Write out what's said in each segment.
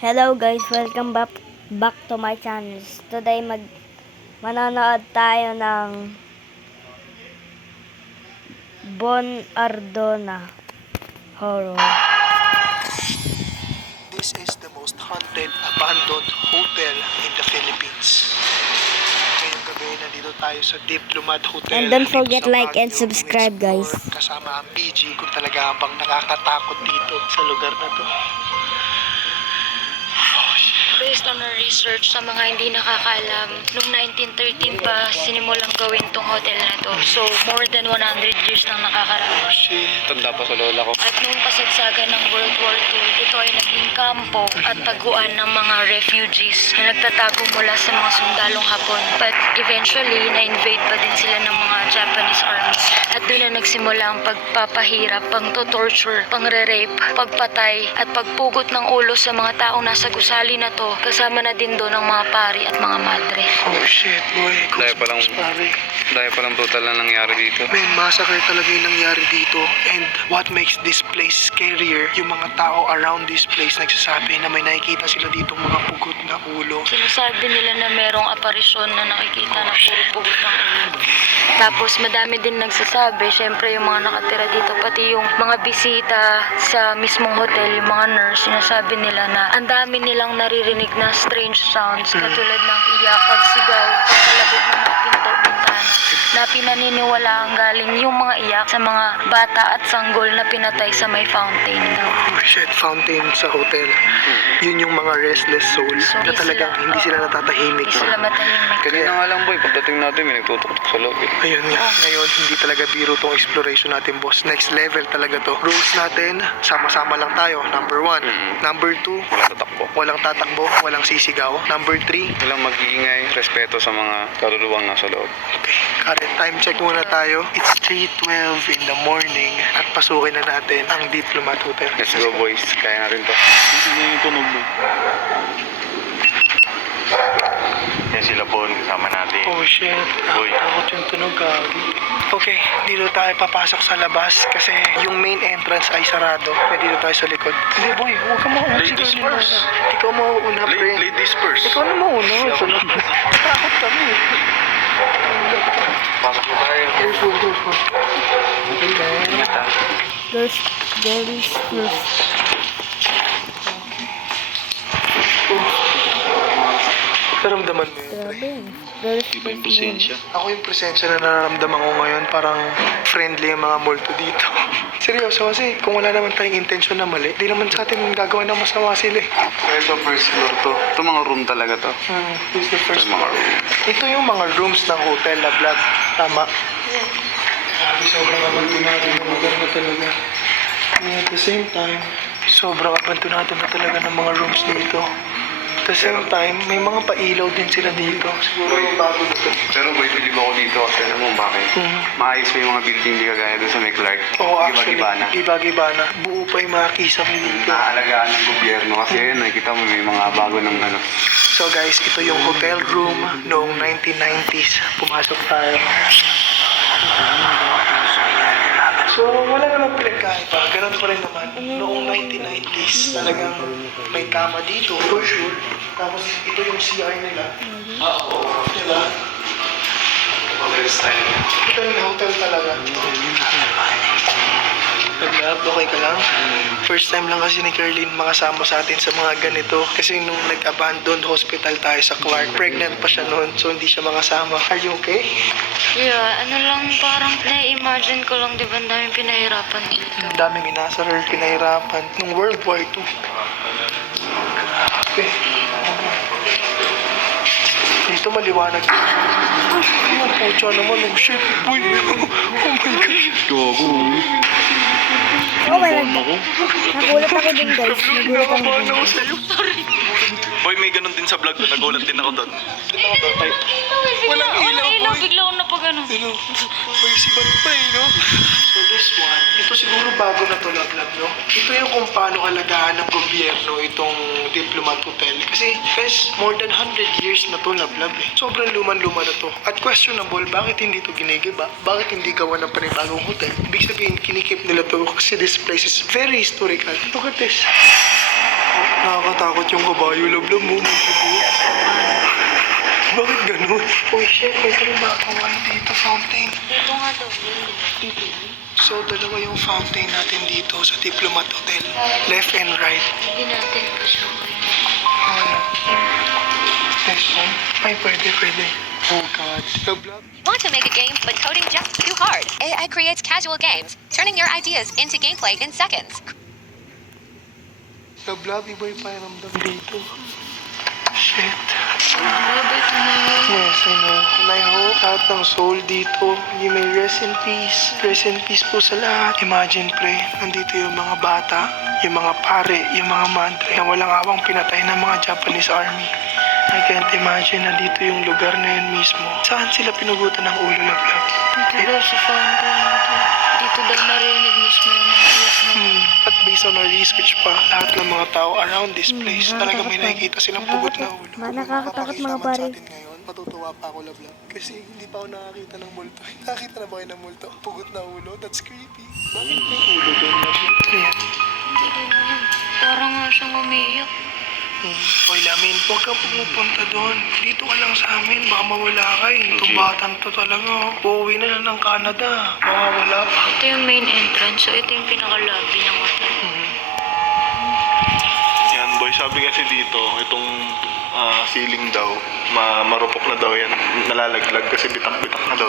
Hello guys, welcome back to my channel. Today manonood tayo ng Bon Ardona horror. This is the most haunted, abandoned hotel in the Philippines. Ngayong gabi, nandito tayo sa Diplomat Hotel. And don't dito forget sa like and Baguio, subscribe to explore guys. Kasama ang PG kung talaga bang nakakatakot dito sa lugar na to. Based on our research, sa mga hindi nakakaalam, noong 1913 pa sinimulang gawin tong hotel na to. So, more than 100 years nang nakakaraan. Tanda pa sa lola ko. At noong kasagsagan ng World War II, ito ay naging kampo at taguan ng mga refugees na nagtatago mula sa mga sundalong Hapon. But eventually, na-invade pa din sila ng mga Japanese army. At doon na nagsimula ang pagpapahirap, pang-torture, pang-rape, pagpatay, at pagpugot ng ulo sa mga taong nasa gusali na to. Kasama na din doon ang mga pari at mga madre. Oh shit, boy. Dahil palang total na nangyari dito. Man, massacre talaga yung nangyari dito. And what makes this place scarier, yung mga tao around this place nagsasabi na may nakikita sila dito mga pugot na ulo. Sinasabi nila na merong aparisyon na nakikita na puro pugot ng ulo. Tapos madami din nagsasabi, syempre yung mga nakatira dito, pati yung mga bisita sa mismong hotel, yung mga nurse, sinasabi nila na ang dami nilang naririnig na strange sounds, katulad ng iyak, pagsigaw, pagkalabog ng mga pinto-pintana, na pinaniniwala ang galing yung mga iyak sa mga bata at sanggol na pinatay sa may fountain daw. Oh shit, fountain sa hotel. Yun yung mga restless souls na talagang hindi sila natatahimik. Hindi sila matahimik. Kanina nga lang boy, pagdating natin may nagtutok sa loob eh. Ayun nga, ngayon hindi talaga biro tong exploration natin, boss. Next level talaga to. Rules natin, sama-sama lang tayo. Number 1. Number 2, Walang tatakbo. walang tatakbo, walang sisigaw. Number 3, Walang mag-iingay, respeto sa mga kaluluwang nasa loob. okay, current time check muna tayo. It's 3:12 in the morning at pasukin na natin ang Diplomat Hotel. Let's go boys, kaya natin to. Dito na yung tunog mo. Yan sila Bon, kasama natin. Oh shit, Boy. takot yung tunog, gagi. Okay, dito tayo papasok sa labas kasi yung main entrance ay sarado. Pwede dito tayo sa likod. Hindi boy, huwag ka mauna. Ladies Siguro first. muna. Ikaw mauna, pre. Ladies first. Ikaw na mauna. Takot kami. Pasok na tayo. Careful. Ingat ha. Girls first. Naramdaman mo yun, pre? Grabe yan. Girls Iba yung first muna. presensya. Ako yung presensya na nararamdaman ko ngayon, parang friendly yung mga multo dito. Seryoso kasi kung wala naman tayong intensyon na mali, di naman sa atin gagawa ng masama sila eh. Ito first floor to. Ito mga room talaga to. This is the first Ito yung mga floor. room. Ito yung mga rooms ng hotel na vlog. Tama. Grabe, sobrang abandonado ng lugar na talaga. And at the same time, sobrang abandonado na talaga ng mga rooms dito. At the same time, may mga pailaw din sila dito. Siguro yung bago na ito. Pero boy, bilib ako dito kasi alam mo bakit? Maayos pa yung mga building, di kagaya doon sa may Clark. Oo, actually, Iba-iba na. iba-iba. Buo pa yung mga kisam dito. Naaalagaan ng gobyerno kasi yun, nakikita mo may mga bago ng ano. So guys, ito yung hotel room noong 1990s. Pumasok tayo. So, wala namang pinagkaiba. Ganun pa rin naman. Noong 1990s, talagang may kama dito, for sure. Tapos, ito yung CR nila. Diba? Ito yung hotel talaga. Nag-lab, okay ka lang? First time lang kasi ni Carlene makasama sa atin sa mga ganito. Kasi nung nag-abandoned hospital tayo sa Clark, pregnant pa siya noon, so hindi siya makasama. Are you okay? Yeah, ano lang, parang na-imagine ko lang, di ba, ang daming pinahirapan dito. Ang daming inasar, pinahirapan. Nung World War II. Okay. Dito maliwanag. Ang putya naman. Oh shit. Boy. Oh my gosh. Oh my God. Nagulat ako din guys. Nagulat ako Nakabahan din. ako sa'yo. Boy, may ganun din sa vlog ko, nagulat din ako doon. Walang ilaw, boy. Bigla ako napagano. Ano? May sibat pa eh, no? So this one, ito siguro bago na to, love, no? Ito yung kung paano alagaan ng gobyerno itong Diplomat Hotel. Kasi, guys, more than 100 years na to, love, eh. Sobrang luman-luma na to. At questionable, bakit hindi to ginigiba? Bakit hindi gawa ng panibagong hotel? Ibig sabihin, kinikip nila to kasi this place is very historical. Look at this. Nakakatakot yung kabayo, love mo. May sibo. Bakit ganun? Oh shit, may kalimakawan dito, fountain. Dito nga daw. So, dalawa yung fountain natin dito sa Diplomat Hotel. Left and right. Hindi natin pa siya This one? Ay, pwede. Oh God. Love. Want to make a game, but coding just too hard? AI creates casual games, turning your ideas into gameplay in seconds. Love, iba yung pakiramdam dito. Shit. Grabe ito na yun. Yes, I know. And I hope lahat ng soul dito, you may rest in peace. Rest in peace po sa lahat. Imagine, pre, nandito yung mga bata, yung mga pare, yung mga madre na walang awang pinatay ng mga Japanese army. I can't imagine nandito yung lugar na yun mismo. Saan sila pinugutan ng ulo, love? Dito daw sa fountain. Dito daw narinig mismo yung mga iyak na. At based on our research pa, lahat ng mga tao around this place, talaga may nakikita silang pugot na ulo. Nakakatakot mga Kung pare. sa atin ngayon, matutuwa pa ako, love. Kasi hindi pa ako nakakita ng multo. Nakakita na ba kayo ng multo? Pugot na ulo? That's creepy. Bakit may ulo doon, love? Ayan. Hindi naman. Parang nga siyang umiiyak. Hoy, Lamin, huwag ka pumupunta doon. Dito ka lang sa amin, baka mawala ka eh. Itong batang to talaga, uuwi na lang ng Canada. Mawawala pa. Ito yung main entrance. So ito yung pinaka-lobby ng hotel. Yan boy, sabi kasi dito, itong ceiling daw, marupok na daw yan. Nalalaglag kasi bitak-bitak na daw.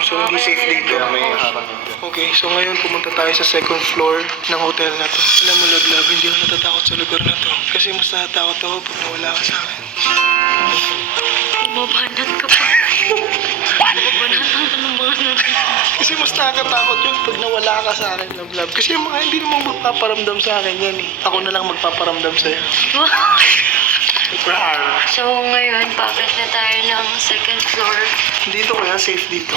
So, hindi safe dito. Kaya may harang din. Okay, so ngayon pumunta tayo sa second floor ng hotel na to. Alam mo, love, hindi ako natatakot sa lugar na to. Kasi mas natatakot ako pag nawala ka sa akin. Bumabanat ka pa. Bumabanatan ka ng mga natin. Kasi mas nakakatakot yun pag nawala ka sa akin, love. Kasi yung mga hindi namang magpaparamdam sa akin yan eh. Ako na lang magpaparamdam sa'yo. So ngayon, packet na tayo ng second floor. Dito kaya safe dito.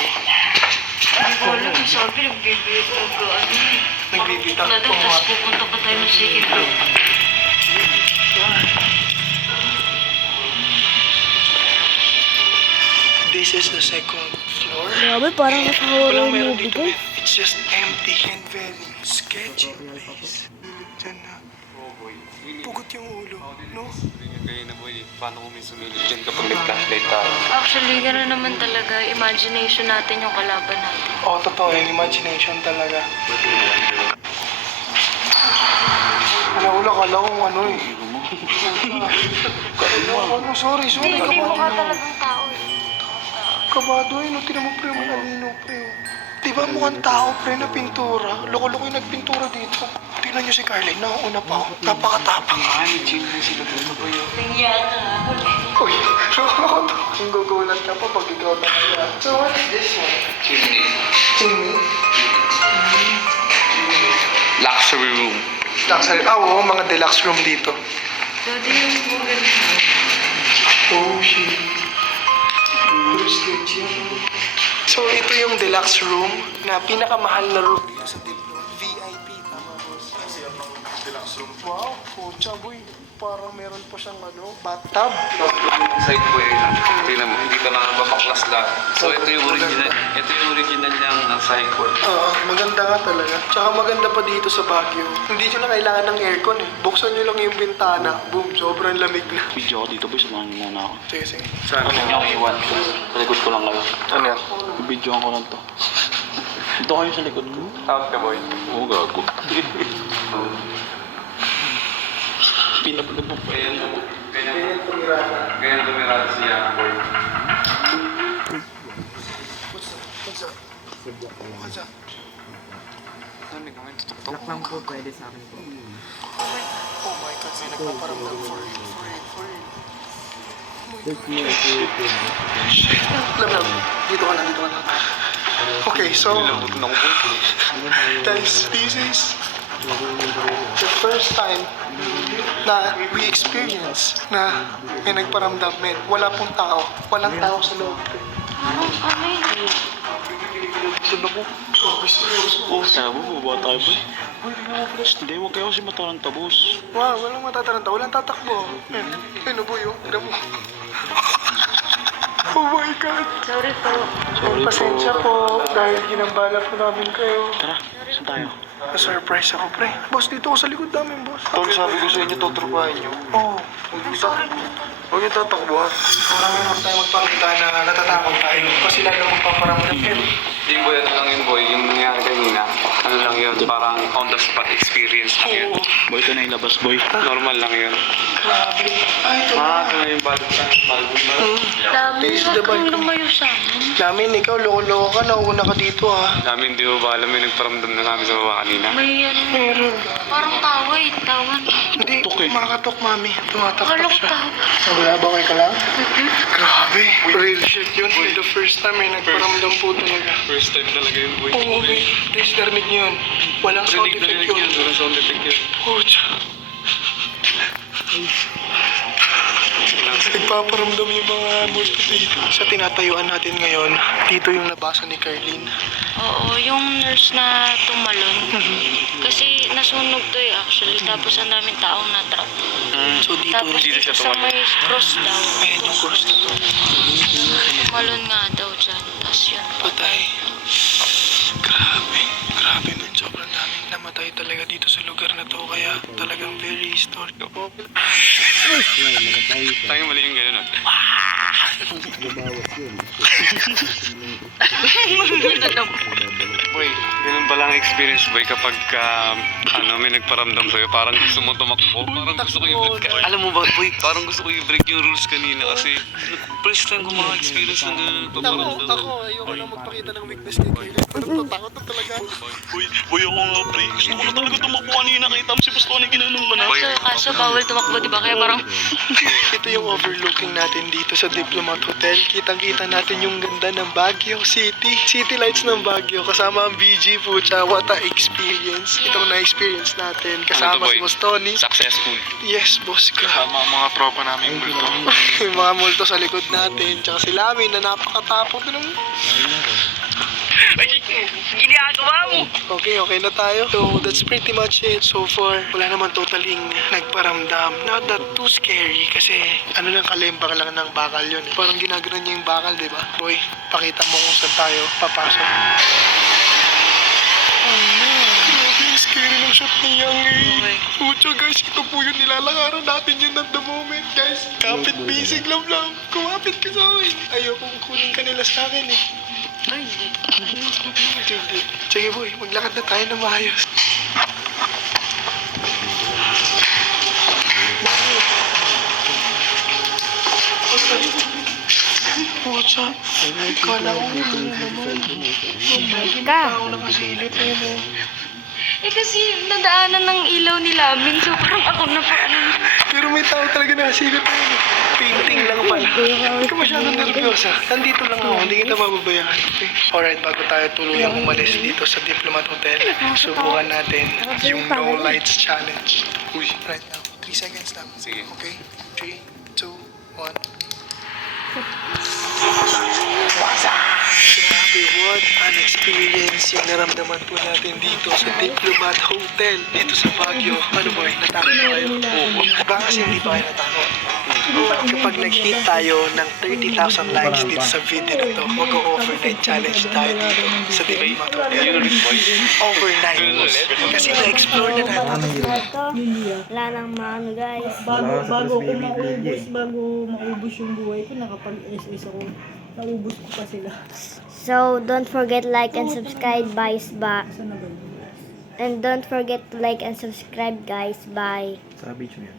Hindi ko alam, sabi nagbibigay ko ano eh. Nagbibitak Na po. tapos pupunta pa tayo ng second floor. This is the second floor. Grabe, parang nasa horror Walang meron movie, dito, guys. man. It's just empty and very sketchy place. Diyan na. Pugot yung ulo, no? Kaya na boy, paano kung may sumilip dyan kapag nag-flashlight tayo? Actually, gano'n naman talaga. Imagination natin yung kalaban natin. Oo, totoo. Yung imagination talaga. Wala, kala ko ano eh. Ano, sorry. Hindi mukha talagang tao eh. Kabado eh, no? Tinan mo, pre, malino, pre. Di ba mukhang tao, pre, na pintura? Loko-loko yung nagpintura dito. Tingnan niyo si Carly, nauuna pa ako. Napakatapang. Ay, chill na sila dito boy. Nangyari na. Uy, ang gugulat ka pa pag ikaw na kaya. So what is this one? Chimney? Luxury room. Luxury. Oo, mga deluxe room dito. Dati yung Google. Oh, shit. So, ito yung deluxe room na pinakamahal na room dito sa Diplo. VIP, tama boss? Kasi ang deluxe room. Wow, pucha boy. Parang meron pa siyang bathtub. Side boy, tingnan mo, hindi ka na babaklas lahat. So ito yung original ng side boy. Oo, maganda nga talaga. Tsaka maganda pa dito sa Baguio. Hindi nyo na kailangan ng aircon eh. Buksan nyo lang yung bintana. Boom, sobrang lamig na. Video ako dito boy, samahan niyo muna ako. Sige, sige. Ano niyo ako iwan? Sa likod ko lang kayo. Ano yan? Video ko lang to. Dito kayo sa likod ko. Out ka boy. Oo, gago. Pinapalag mo pa yan. Ganyan tumirada siya boy. What's up? What's up? Lock lang po, pwede sa akin po. Oh my God, may nagpaparamdam for real. Shit. Alam, dito ka lang. Okay, so, guys, this is the first time na we experience na may nagparamdam, men. Wala pong tao. Walang tao sa loob. Ano yun? Doon na po. Oh, sana mo, baba tayo boy. Hindi, huwag kayo kasi mataranta boss. Wow, walang matataranta. Walang tatakbo. Men, ayun, boy, oh. Tira mo. Oh my God. Sorry po. Sorry Pasensya po. po dahil ginambala po namin kayo. Tara, saan tayo? Na-surprise ako, pre. Boss, dito ako sa likod namin, boss. Tol, sabi ko sa inyo, tuturupahin nyo. Oo. Huwag yung tatakbuhan. Marami naman tayo magpakita na natatakot tayo. Kasi lalo magpaparamdam yun. Yung boy, ano lang yun boy, yung nangyari kanina, ano lang yun, parang on the spot experience lang yun. Boy, ito na yung labas, boy. Normal lang yun. Grabe. Ay, ito. Ito na yung balot na. Dami, Taste huwag the kang bite. lumayo sa amin. Lamin, ikaw, loko-loko ka. Nauna ka dito, ha. Namin di mo ba alam yung nagparamdam na kami sa baba kanina? May ano, Meron. parang tawan. Hindi, Okay. makatok, mami. Tumataktak Akala ko siya. tawa. Wala ba kayo ka lang? Grabe. Real shit yun. For the first time, may nagparamdam po talaga. First time talaga yun boy. Oo, may. Please, narinig niyo yun. Walang sound effect yun. Walang sound effect yun. Pucha. Nagpaparamdam yung mga multo dito. Sa tinatayuan natin ngayon, dito yung nabasa ni Carlene. Oo, yung nurse na tumalon. Kasi nasunog to eh actually. Tapos ang daming taong na-trap. So dito, Tapos dito dito siya sa may cross daw. ayan yung course na to. Tumalon nga daw dyan. Tapos yun. Patay. Grabe. Grabe man. Sobrang daming namatay talaga dito sa lugar na to. Kaya talagang very historic. Tayo mali yung gano'n. Boy, ganun ba lang experience boy kapag may nagparamdam sa'yo, parang gusto mo tumakbo, parang gusto ko i-break ka. Alam mo ba boy, parang gusto ko i-break yung rules kanina kasi first time ko mga-experience ng nagpaparamdam. Ayoko lang magpakita ng weakness ni Carlene. Pero tatakot na talaga. Boy, ako nga, pre. Gusto ko na talaga tumakbo kanina. Kita mo si Bastoni, ginanong ka na. Kaso bawal tumakbo, di ba? Kaya parang Ito yung overlooking natin dito sa Diplomat Hotel. Kitang-kita natin yung ganda ng Baguio City. City lights ng Baguio. Kasama ang BG po. What a experience. Ito na experience natin. Kasama boy? si Bostoni. Successful. Yes, boss. Grabe. Tama ang mga tropa namin multo. Yung mga multo sa likod natin. Tsaka si Lamin na napakatapot na naman. Okay na tayo. So, that's pretty much it so far. Wala naman totaling nagparamdam. Not that too scary kasi ano lang, kalembang lang ng bakal yun. Parang ginaganon niya yung bakal, di ba? Boy, pakita mo kung saan tayo papasok. Grabe, ang scary ng shot ni Yang eh. Pucha guys, ito po yung nilalakaran natin yun at the moment guys. Kapit basic lang. Kumapit ka sa akin. Ayokong kunin ka nila sa akin eh. Ay, hindi. Sige boy, maglakad na tayo na maayos. Pucha, kala ko naman. Ka. Ako nakasilip eh, no? eh kasi nadaanan ng ilaw ni Lamin. So parang ako na parang Pero may tao talaga nakasilip eh, no? Painting lang pala. Hindi ka masyadong nervyosa. Nandito lang ako, hindi kita mababayaan. Okay? Alright, bago tayo tuluyang umalis dito sa Diplomat Hotel, subukan natin yung No Lights Challenge. Uy, right now. 3 seconds lang. Sige. Okay? 3, 2, 1. Grabe, what an experience yung naramdaman po natin dito sa Diplomat Hotel dito sa Baguio. Ano boy, natakot ba kayo? Oo. Baka kasi hindi pa kayo natakot. Kapag nag-hit tayo ng 30,000 likes dito sa video na to, mag-overnight challenge tayo dito sa Diplomat Hotel. Overnight. Kasi na-explore na natin. Ito. Wala nang maano guys. Bago maubos yung buhay ko, nakapag-SS ako. Naubos ko pa sila. So, don't forget like and subscribe guys. Sana ba yun? And don't forget to like and subscribe guys. Bye. Sa beach mo yan.